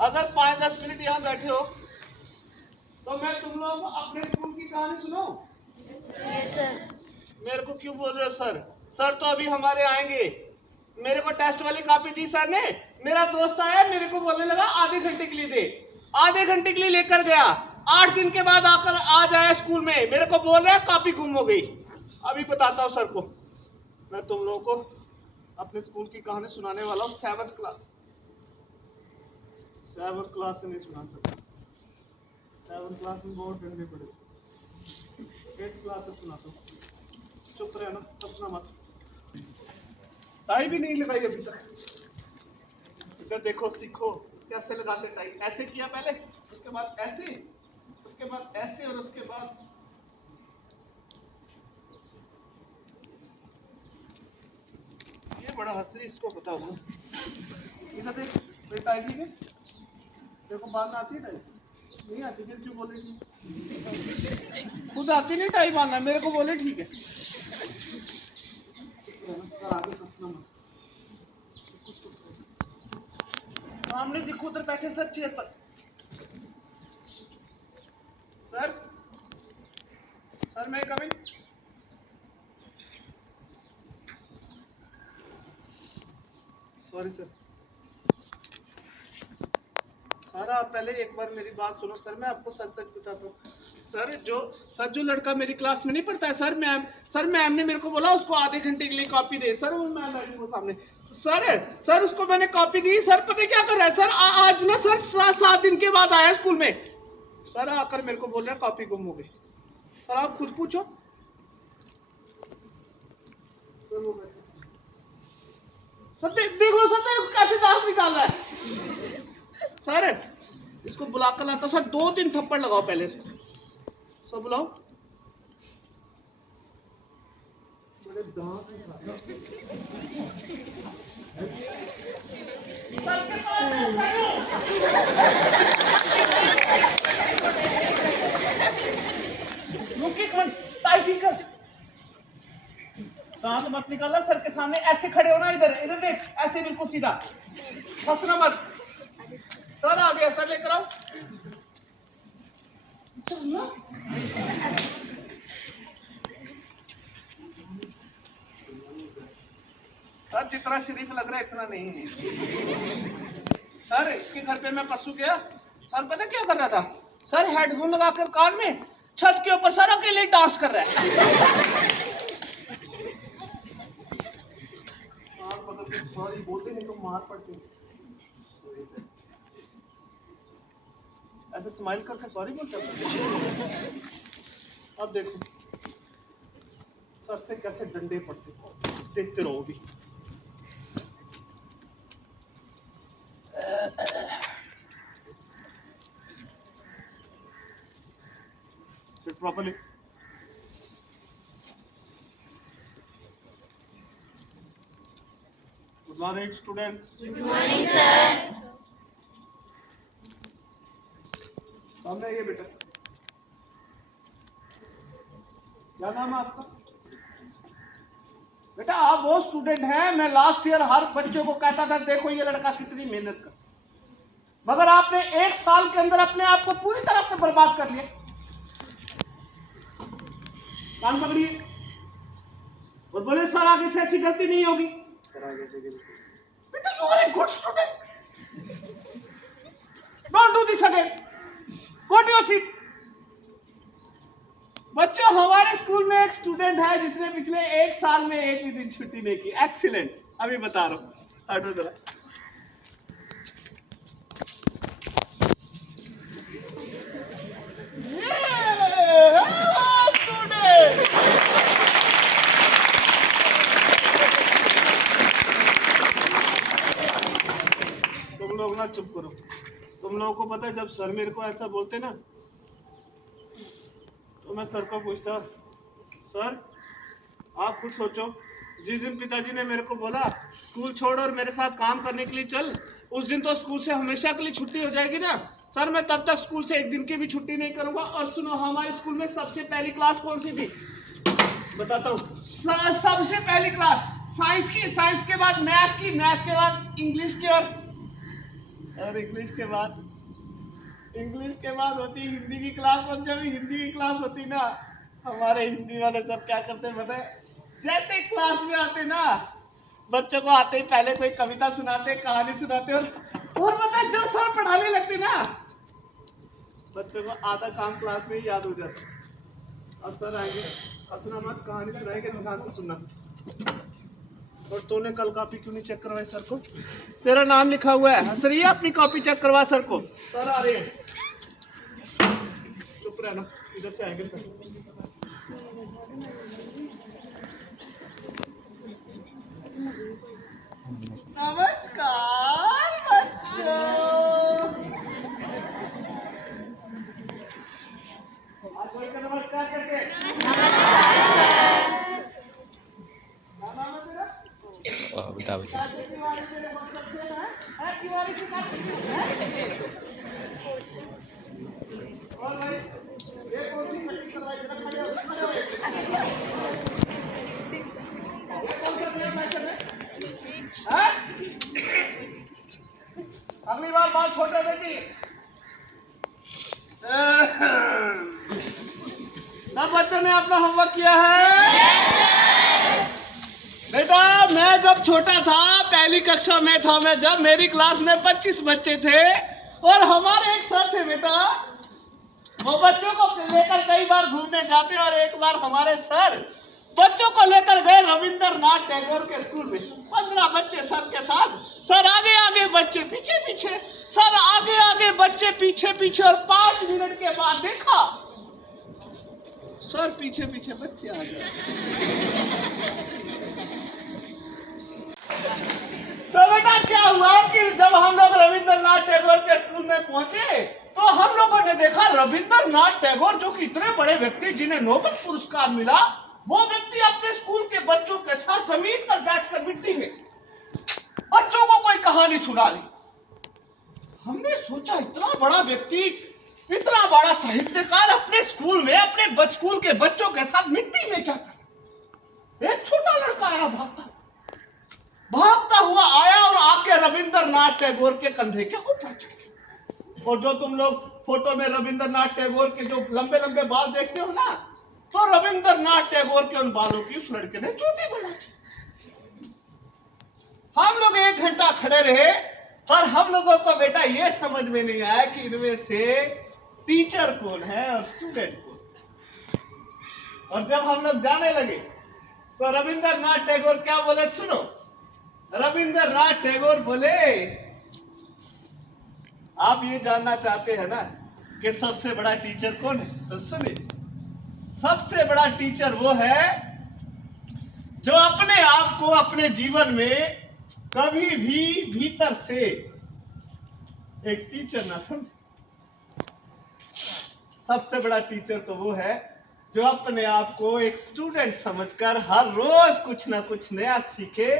अगर 5-10 मिनट यहाँ बैठे हो तो मैं तुम लोग अपने स्कूल की कहानी सुनाऊं? Yes sir. मेरे को क्यों बोल रहे हो सर? सर तो अभी हमारे आएंगे। मेरे को टेस्ट वाली कॉपी दी सर ने। मेरा दोस्त आया, मेरे को बोलने लगा आधे घंटे के लिए दे। आधे घंटे के लिए लेकर गया। 8 दिन के बाद आकर आज आया स्कूल में, मेरे को बोल रहा है कॉपी गुम हो गई। अभी बताता हूँ सर को। मैं तुम लोगों को अपने स्कूल की कहानी सुनाने वाला हूँ। 7th क्लास से नहीं सुना सकता। 7th क्लास में बहुत डंडे पड़े। 8th क्लास से सुनाता हूँ। चुप रहना, हंसना मत। टाई भी नहीं लगाई अभी तक। इधर देखो, सीखो कैसे लगाते टाई। ऐसे किया पहले, उसके बाद ऐसे, उसके बाद ऐसे, और उसके बाद ये बड़ा हंसी, इसको पता होगा। इधर देख, मेरी टाई ठीक है? देखो बांधना आती है टाई? नहीं आती, फिर क्यों बोले? खुद आती नहीं टाई बांधना, मेरे को बोले ठीक है। आगे हंसना मत। सामने दिखो, उधर बैठे सर चेयर पर। सर, सर मैं come in? Sorry sir. Sir आप पहले एक बार मेरी बात सुनो सर, मैं आपको सच सच बताता हूँ। सर जो लड़का मेरी क्लास में नहीं पढ़ता है सर, मैम ने मेरे को बोला उसको आधे घंटे के लिए कॉपी दे। सर वो मैम बैठी वो सामने। सर उसको मैंने कॉपी दी। सर पता क्या कर रहा है सर? आज ना सर 7 दिन के बाद आया स्कूल में। सर आकर मेरे को बोल रहा है कॉपी गुम हो गई। सर आप खुद पूछो। सर देख लो सर, कैसे दांत निकाल रहा है। सर इसको बुला कर लाता सर, 2-3 थप्पड़ लगाओ पहले इसको। सब बुलाओ। बड़े दांत दांत मत निकालना सर के सामने। ऐसे खड़े होना, इधर देख, ऐसे बिल्कुल सीधा, हंसना मत। सर आ गया, सर लेकर आओ। सर जितना शरीफ लग रहा है इतना नहीं है। सर इसके घर पे मैं परसों गया। सर पता क्या कर रहा था? सर हेडफोन लगाकर कान में छत के ऊपर सर अकेले डांस कर रहा है। सॉरी बोलते नहीं तो मार पड़ती। ऐसे स्माइल करके सॉरी बोलते हैं। अब देखो सर से कैसे डंडे पड़ते, देखते रहो भी। Sit properly. Good morning, students. Good morning sir. सामने आइए बेटा। क्या नाम है आपका? बेटा आप वो स्टूडेंट हैं, मैं लास्ट ईयर हर बच्चों को कहता था देखो ये लड़का कितनी मेहनत कर, मगर आपने 1 साल के अंदर अपने आप को पूरी तरह से बर्बाद कर लिया। कान पकड़िए और बोले सर आगे से ऐसी गलती नहीं होगी। सर आगे से बेटा you are a good student, don't do this again, go to your seat. बच्चों हमारे स्कूल में एक स्टूडेंट है जिसने पिछले 1 साल में एक भी दिन छुट्टी नहीं की। एक्सीलेंट, अभी बता रहा हूँ। हटो जरा। तुम लोग ना चुप करो। तुम लोगों को पता है जब सर मेरे को ऐसा बोलते ना तो मैं सर को पूछता, सर आप खुद सोचो, जिस दिन पिताजी ने मेरे को बोला स्कूल छोड़ और मेरे साथ काम करने के लिए चल, उस दिन तो स्कूल से हमेशा के लिए छुट्टी हो जाएगी ना। सर मैं तब तक स्कूल से 1 दिन की भी छुट्टी नहीं करूंगा। और सुनो हमारे स्कूल में सबसे पहली क्लास कौन सी थी बताता हूँ। सबसे पहली क्लास साइंस की, साइंस के बाद मैथ की, मैथ के बाद इंग्लिश की, और और इंग्लिश के बाद होती हिंदी की क्लास। और जब हिंदी की क्लास होती ना, हमारे हिंदी वाले सब क्या करते पता है, जैसे क्लास में आते ना, बच्चों को आते ही पहले कोई कविता सुनाते, कहानी सुनाते, और पता है जब सर पढ़ाने लगते ना, बच्चों को आधा काम क्लास में ही याद हो जाता। और सर आएंगे, हंसना मत, कहानी सुनाएंगे, ध्यान से सुनना। और तूने कल कॉपी क्यों नहीं चेक करवाई सर को? तेरा नाम लिखा हुआ है, हंस रही है, अपनी कॉपी चेक करवा सर को। सर आ रहे हैं, चुप रहना, इधर से आएंगे सर। नमस्कार बच्चों, कोई का नमस्कार करते हैं। बताओ और भाई ये कौन सी पट्टी करवाई, जरा खड़े हो, खड़े हो। ये कौन सा नया फैशन है? हाँ? अगली बार बाल छोटे बेटी। सब बच्चों ने अपना होमवर्क किया है? बेटा मैं जब छोटा था, पहली कक्षा में था मैं, जब मेरी क्लास में 25 बच्चे थे और हमारे एक सर थे बेटा, वो बच्चों को लेकर कई बार घूमने जाते। और एक बार हमारे सर बच्चों को लेकर गए रविंद्रनाथ टैगोर के स्कूल में। 15 बच्चे सर के साथ, सर आगे आगे बच्चे पीछे पीछे, सर आगे आगे बच्चे पीछे पीछे। और 5 मिनट के बाद देखा सर पीछे पीछे बच्चे आ गए। तो बेटा क्या हुआ कि जब हम लोग रविंद्रनाथ टैगोर के स्कूल में पहुंचे तो हम लोगों ने देखा रविंद्रनाथ टैगोर, जो कि इतने बड़े व्यक्ति जिन्हें नोबेल पुरस्कार मिला, वो व्यक्ति अपने स्कूल के बच्चों के साथ जमीन पर बैठकर मिट्टी में बच्चों को कोई कहानी सुना रही। हमने सोचा इतना बड़ा व्यक्ति, इतना बड़ा साहित्यकार अपने स्कूल में, अपने स्कूल के बच्चों के साथ मिट्टी में क्या कर। एक छोटा लड़का आया, भागता हुआ आया और आके रविंद्रनाथ टैगोर के कंधे के ऊपर चढ़ गया। और जो तुम लोग फोटो में रविंद्रनाथ टैगोर के जो लंबे लंबे बाल देखते हो ना, तो रविंद्रनाथ टैगोर के उन बालों की उस लड़के ने चोटी बना दी। हम लोग 1 घंटा खड़े रहे, पर हम लोगों को बेटा ये समझ में नहीं आया कि इनमें से टीचर कौन है और स्टूडेंट कौन। और जब हम लोग जाने लगे तो रविंद्रनाथ टैगोर क्या बोले, सुनो। रविंद्रनाथ टैगोर बोले, आप ये जानना चाहते हैं ना कि सबसे बड़ा टीचर कौन है? तो सुनिए, सबसे बड़ा टीचर वो है जो अपने आप को अपने जीवन में कभी भी भीतर से एक टीचर ना समझे। सबसे बड़ा टीचर तो वो है जो अपने आप को एक स्टूडेंट समझकर हर रोज कुछ ना कुछ नया सीखे।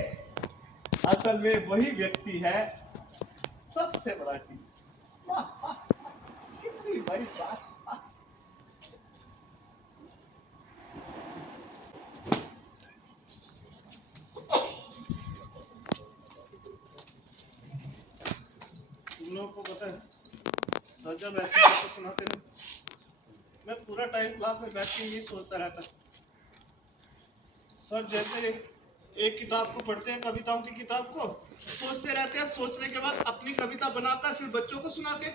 असल में वही व्यक्ति है सबसे बड़ा टीचर। कितनी बड़ी बात। तुम लोगों को पता है, सर जब ऐसी बातें सुनाते ना, मैं पूरा टाइम क्लास में बैठ के ये सोचता रहता। सर जैसे एक किताब को पढ़ते हैं, कविताओं की किताब को, सोचते रहते हैं, सोचने के बाद अपनी कविता बनाकर फिर बच्चों को सुनाते।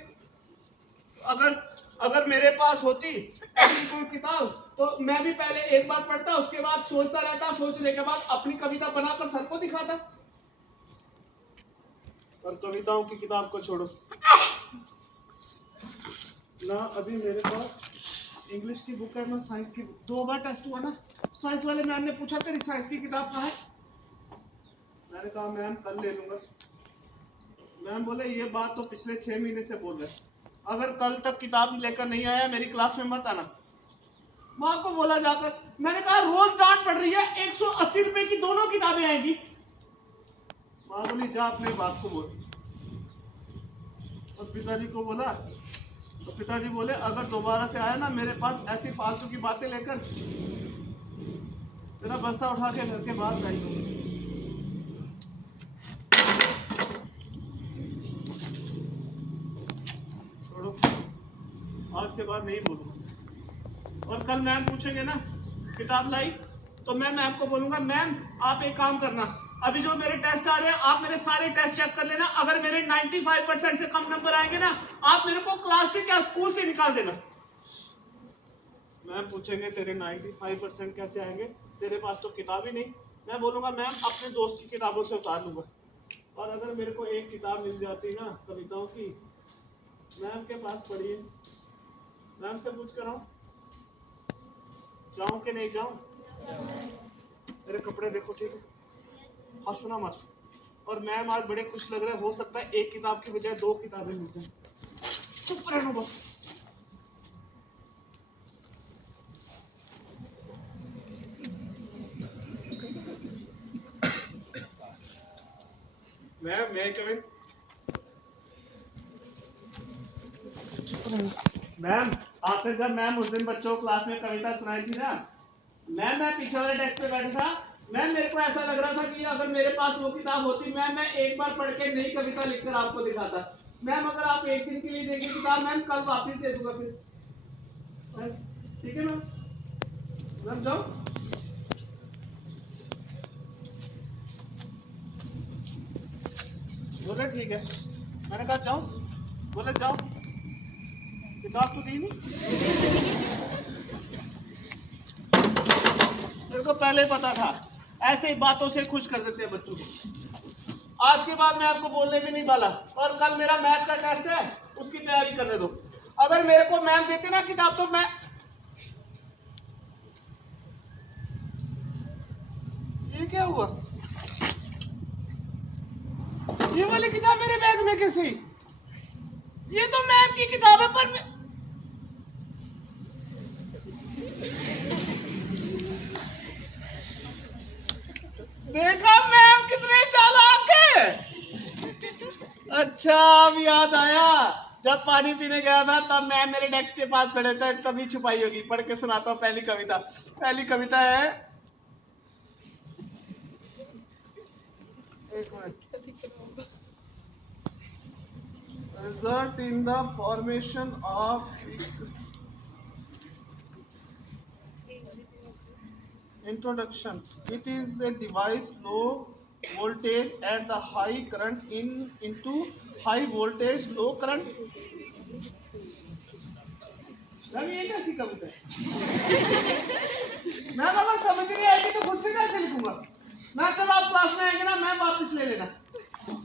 अगर मेरे पास होती ऐसी कोई किताब तो मैं भी पहले एक बार पढ़ता, उसके बाद सोचता रहता, सोचने के बाद अपनी कविता बनाकर सर को दिखाता। और कविताओं की किताब को छोड़ो ना, अभी मेरे पास इंग्लिश की बुक है ना साइंस की बुक। 2 बार टेस्ट हुआ ना, साइंस वाले मैम ने पूछा तेरी साइंस की किताब कहाँ है? मैंने कहा मैम कल ले लूंगा। मैम बोले ये बात तो पिछले 6 महीने से बोल रहे, अगर कल तक किताब लेकर नहीं आया मेरी क्लास में मत आना। माँ को बोला जाकर, मैंने कहा रोज डांट पड़ रही है, 180 रुपए की दोनों किताबें आएंगी। माँ बोली जा अपने बाप को बोल। और पिताजी को बोला, तो पिताजी बोले अगर दोबारा से आया ना मेरे पास ऐसी फालतू की बातें लेकर, तेरा बस्ता उठा के घर के बाहर जाइए। आज के बाद नहीं बोलूँगा। और कल मैम पूछेंगे ना किताब लाई, तो मैं मैम को बोलूँगा, मैम आप एक काम करना, अभी जो मेरे टेस्ट आ रहे हैं आप मेरे सारे टेस्ट चेक कर लेना, अगर मेरे 95% से कम नंबर आएंगे ना, आप मेरे को क्लास से क्या स्कूल से निकाल देना। मैम पूछेंगे तेरे 95% कैसे आएंगे, तेरे पास तो किताब ही नहीं। मैं बोलूँगा मैम अपने दोस्त की किताबों से उतार लूँगा। और अगर मेरे को एक किताब मिल जाती ना कविताओं की, मैम के पास पढ़ी है, मैम से पूछ कर आऊँ जाऊँ कि नहीं जाऊँ। मेरे कपड़े देखो ठीक है, हंसना मत। और मैम आज बड़े खुश लग रहे, हो सकता है एक किताब की बजाय 2 किताबें मिल जाए। चुप रहना बस। मैं कमिंग। मैम आपने जब मैम उस दिन बच्चों को क्लास में कविता सुनाई थी ना, मैं पीछे वाले डेस्क पे बैठा था। मैम मेरे को ऐसा लग रहा था कि अगर मेरे पास वो किताब होती, मैम मैं एक बार पढ़ के नई कविता लिखकर आपको दिखाता। मैम अगर आप एक दिन के लिए देंगे किताब, मैम कल वापस दे दूंगा फिर। ठीक है मैम जाओ। बोले ठीक है, मैंने कहा जाओ, बोले जाओ, किताब तो दी नहीं। मेरे को पहले पता था ऐसे ही बातों से खुश कर देते हैं बच्चों को। आज के बाद मैं आपको बोलने भी नहीं वाला। और कल मेरा मैथ का टेस्ट है, उसकी तैयारी करने दो। अगर मेरे को मैम देते ना किताब, तो मैं ये क्या हुआ, ये वाली किताब मेरे बैग में कैसी, ये तो मैम की किताब है। पर देखा मैम कितने चालाक है। अच्छा अब याद आया, जब पानी पीने गया था तब मैम मेरे डेस्क के पास खड़े थे, तभी छुपाई होगी। पढ़ के सुनाता हूँ पहली कविता। पहली कविता है, एक minute. Result in the formation of introduction. It is a device low voltage at the high current into high voltage low current. Ravi ये कैसी कविता है? मैं अगर समझ नहीं आएगी तो खुद से कैसे लिखूंगा। मैं जब आप क्लास में आएंगे ना, मैं वापस ले लेना।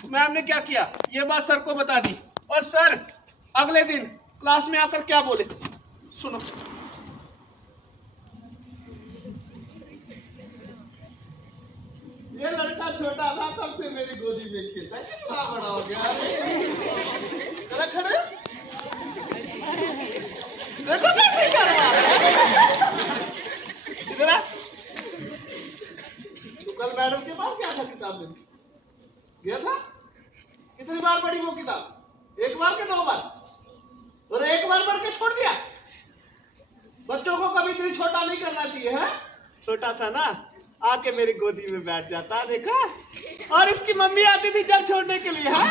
मैम ने क्या किया ये बात सर को बता दी, और सर अगले दिन क्लास में आकर क्या बोले सुनो। ये लड़का छोटा था तब से मेरी गोदी में खेलता है, कितना बड़ा हो गया। खड़े देखो कैसे शर्मा रहा है। इधर आ। तू कल मैडम के पास क्या था किताब में गया था? कितनी बार पढ़ी वो किताब? एक बार के 2 बार? और एक बार पढ़ के छोड़ दिया। बच्चों को कभी दिल छोटा नहीं करना चाहिए है। छोटा था ना, आके मेरी गोदी में बैठ जाता, देखा। और इसकी मम्मी आती थी जब छोड़ने के लिए है,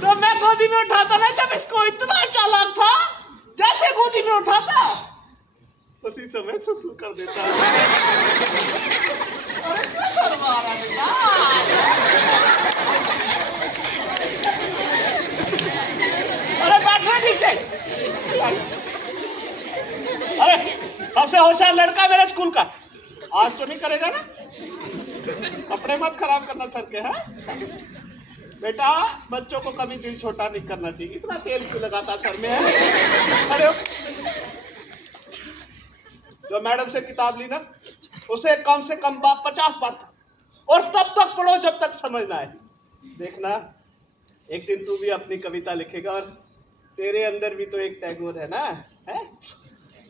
तो मैं गोदी में उठाता ना। जब इसको इतना चालाक था, जैसे गोदी में उठाता उसी समय सुसु कर देता। अरे क्या शर्मा रहा बेटा। अरे बैठना ठीक से। अरे सबसे होशियार लड़का मेरे स्कूल का, आज तो नहीं करेगा ना। कपड़े मत खराब करना सर के। है बेटा, बच्चों को कभी दिल छोटा नहीं करना चाहिए। इतना तेल क्यों लगाता सर में है? अरे जो मैडम से किताब ली ना, उसे कम से कम 50 बार और तब तक पढ़ो जब तक समझ ना आए। देखना एक दिन तू भी अपनी कविता लिखेगा, और तेरे अंदर भी तो एक टैगोर है ना। है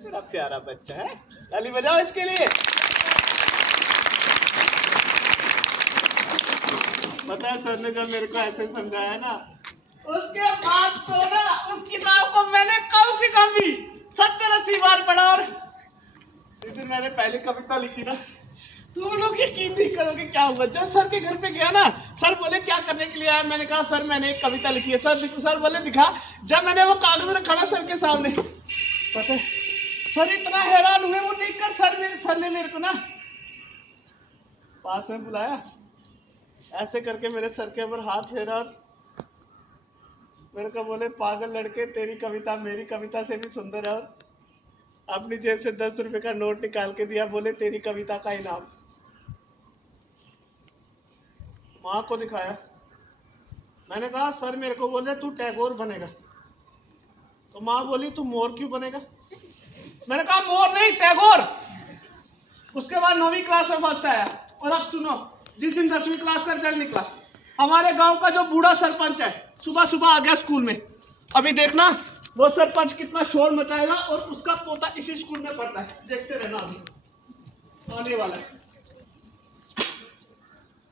तेरा प्यारा बच्चा है। ताली बजाओ इसके लिए। पता है सर ने जब मेरे को ऐसे समझाया ना, उसके बाद तो ना उस किताब को मैंने कम से कम भी 70-80 बार पढ़ा। और जिस दिन मैंने पहली कविता लिखी ना, तुम लोग यकीन नहीं करोगे क्या हुआ। जब सर के घर पे गया ना, सर बोले क्या करने के लिए आया। मैंने कहा सर मैंने एक कविता लिखी है। सर बोले दिखा। जब मैंने वो कागज रखा ना सर के सामने, पता है सर, इतना हैरान हुए वो देखकर सर ने मेरे को ना पास में बुलाया, ऐसे करके मेरे सर के ऊपर हाथ फेरा और मेरे को बोले, पागल लड़के, तेरी कविता मेरी कविता से भी सुंदर है। और अपनी जेब से 10 रुपए का नोट निकाल के दिया, बोले तेरी कविता का इनाम। माँ को दिखाया, मैंने कहा सर मेरे को बोले तू टैगोर बनेगा। तो माँ बोली तू मोर क्यों बनेगा? मैंने कहा मोर नहीं, टैगोर। उसके बाद 9वीं क्लास में फर्स्ट आया। और अब सुनो, जिस दिन 10वीं क्लास का रिजल्ट निकला, हमारे गांव का जो बूढ़ा सरपंच है सुबह सुबह आ गया स्कूल में। अभी देखना वो सरपंच कितना शोर मचाएगा, और उसका पोता इसी स्कूल में पढ़ता है, देखते रहना अभी आने वाला है,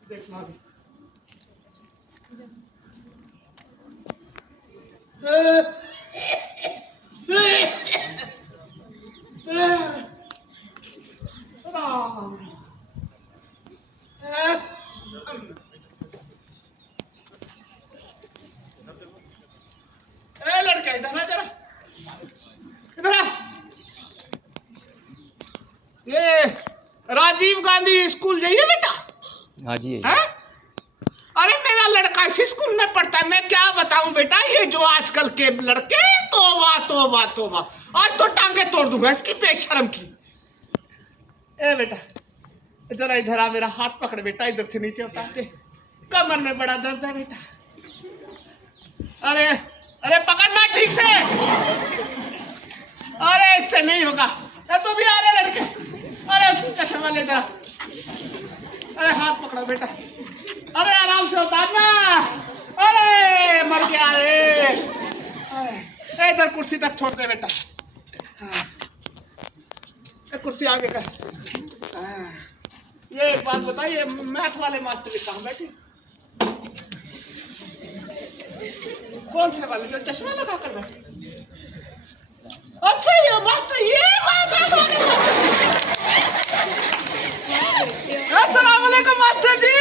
देखना अभी। लड़का इधर आ, जरा इधर आ। ये राजीव गांधी स्कूल जाइए बेटा? हाँ जी है? अरे मेरा लड़का इसी स्कूल में पढ़ता है। मैं क्या बताऊं बेटा, ये जो आजकल के लड़के, तोबा तोबा तोबा, आज तो टांगे तोड़ दूंगा इसकी बेशरम की। ए बेटा जरा इधर आ, मेरा हाथ पकड़ बेटा, इधर से नीचे उतार के, कमर में बड़ा दर्द है बेटा। अरे अरे पकड़ना ठीक से, अरे इससे नहीं होगा। ये तो भी आ रहे लड़के, अरे चश्मा ले इधर, अरे हाथ पकड़ो बेटा, अरे आराम से उतारना, अरे मर गया रे। इधर कुर्सी तक छोड़ दे बेटा, कुर्सी आगे कर। ये एक बात बताइए, मैथ वाले मास्टर भी कहाँ बैठे? कौन से वाले जो चश्मा लगा कर बैठे? अच्छा ये मास्टर, ये मैथ वाले। अस्सलाम वालेकुम मास्टर जी,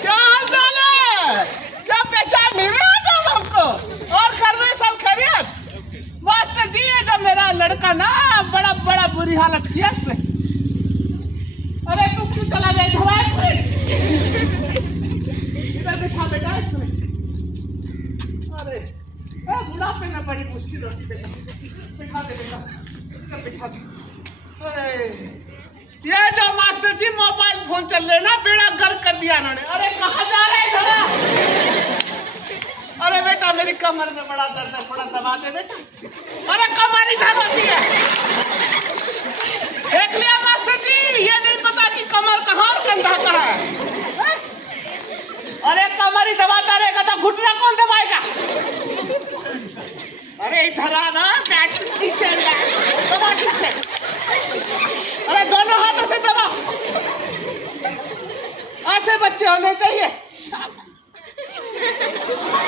क्या हाल चाल है? क्या पहचान नहीं रहे आज आप हमको? और घर में सब खैरियत? मास्टर जी ये जब मेरा लड़का ना बड़ा बड़ा बुरी हालत किया इसने। अरे तू क्यों चला गया इधर? इधर बिठा बेटा इसमें। अरे बुढ़ापे में बड़ी मुश्किल होती बेटा, बिठा दे बेटा, इधर बिठा दे। ये जो मास्टर जी मोबाइल फोन चल रहे ना, बेड़ा गर्क कर दिया इन्होंने। अरे कहाँ जा रहे हैं इधर? अरे बेटा मेरी कमर में बड़ा दर्द है, थोड़ा दबा दे बेटा। अरे कमर इधर होती है, देख लिया मास्टर जी, ये नहीं पता कि कमर कहाँ और कंधा कहाँ है। अरे कमर ही दबाता रहेगा तो घुटना कौन दबाएगा? अरे इधर आना, बैठ ठीक से दबा ठीक से, अरे दोनों हाथों से दबा, ऐसे बच्चे होने चाहिए।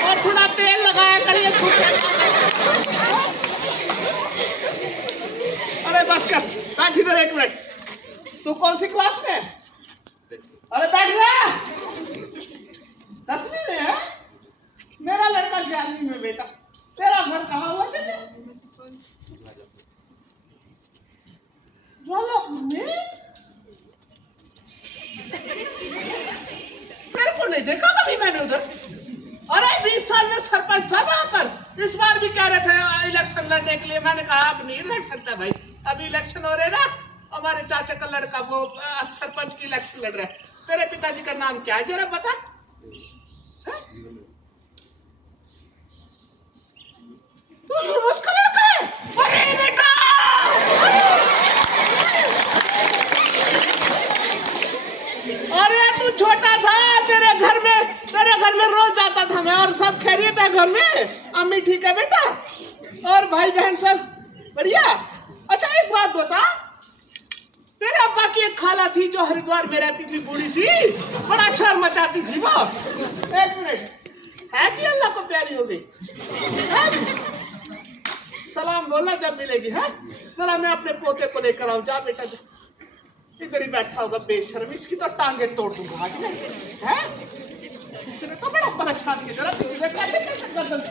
और थोड़ा तेल लगाया करिए छूटे। अरे बस कर, बैठ इधर एक मिनट। तू कौन सी क्लास में? अरे बैठ रहा, 10वीं में है? मेरा लड़का 11वीं में बेटा। तेरा घर कहाँ हुआ जैसे? ज्वालापुर में? मेरे को नहीं देखा कभी मैंने उधर। अरे 20 साल में सरपंच साहब वहां पर इस बार भी कह रहे थे इलेक्शन लड़ने के लिए। मैंने कहा अब नहीं लड़ सकता भाई, अभी इलेक्शन हो रहे ना, हमारे चाचा का लड़का वो सरपंच की इलेक्शन लड़ रहा है। तेरे पिताजी का नाम क्या है जरा बता? तू यूनुस का लड़का है? अरे बेटा अरे तू छोटा था, तेरे घर में रोज जाता था मैं, और सब खैरियत है घर में? अम्मी ठीक है बेटा? और भाई बहन सब बढ़िया? अच्छा एक बात बता, तेरे अब्बा की एक खाला थी जो हरिद्वार में रहती थी, बूढ़ी सी, बड़ा शोर मचाती थी वो। एक मिनट, है कि अल्लाह को प्यारी हो गई? सलाम बोलना जब मिलेगी। है जरा मैं अपने पोते को लेकर आऊं, जा बेटा जा, इधर ही बैठा होगा बेशर्म, इसकी तो टांगे तोड़ दूंगा आज मैं। है इसने तो बड़ा परेशान किया, जरा कैसे कैसे गर्दन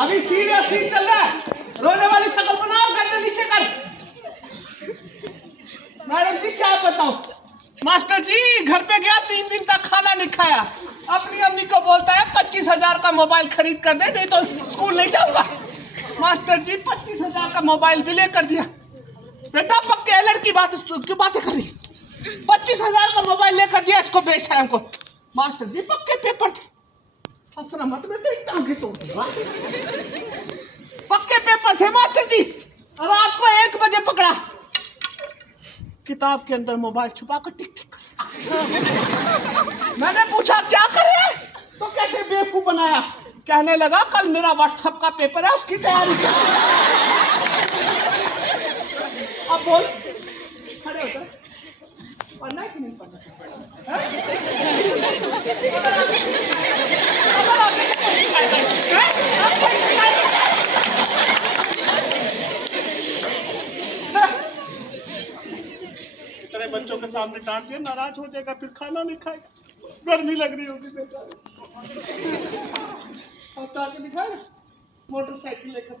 अभी सीरियस सीन चल रहा है, रोने वाली शक्ल बनाओ, गर्दन नीचे कर। मैडम जी क्या बताऊं, मास्टर जी घर पे गया 3 दिन तक खाना नहीं खाया, अपनी अम्मी को बोलता है 25,000 का मोबाइल खरीद कर दे, नहीं तो स्कूल नहीं जाऊंगा। मास्टर जी 25,000 का मोबाइल भी लेकर दिया। बेटा पक्के लड़की बात क्यों बातें कर रही, 25,000 का मोबाइल लेकर दिया इसको, बेशरम को। मास्टर जी पक्के पेपर थे, हंसना मत, मैं तेरी टांगे तोड़ दूंगा। पक्के पेपर थे मास्टर जी, रात को 1 बजे पकड़ा, किताब के अंदर मोबाइल छुपा कर टिक टिक। मैंने पूछा क्या करे, तो कैसे बेवकूफ बनाया, कहने लगा कल मेरा व्हाट्सएप का पेपर है, उसकी तैयारी कर। अब बोल, खड़े होकर पढ़ना है कि नहीं पढ़ना? इतने बच्चों के सामने डांट दिया, नाराज हो जाएगा, फिर खाना नहीं खाएगा, गर्मी लग रही होगी बेचारे। अब तो आगे दिखाएगा मोटरसाइकिल लेकर।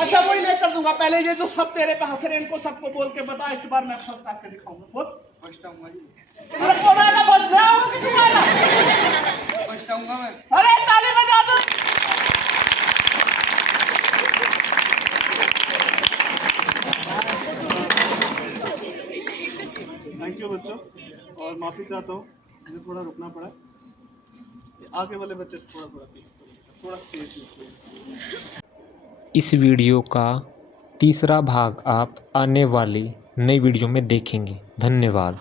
अच्छा वही लेकर दूंगा, पहले ये जो सब तेरे पे हंस रहे इनको सबको बोल के बता, इस बार मैं फर्स्ट आके दिखाऊंगा। बोल फर्स्ट आऊंगा जी। अरे कौन आएगा, बोल मैं आऊंगा कि तू आएगा? फर्स्ट आऊंगा मैं। अरे ताली बजा दो। थैंक यू बच्चों, और माफी चाहता हूँ मुझे थोड़ा रुकना पड़ा, आगे वाले बच्चे थोड़ा स्टेज नीचे। इस वीडियो का तीसरा भाग आप आने वाली नई वीडियो में देखेंगे। धन्यवाद।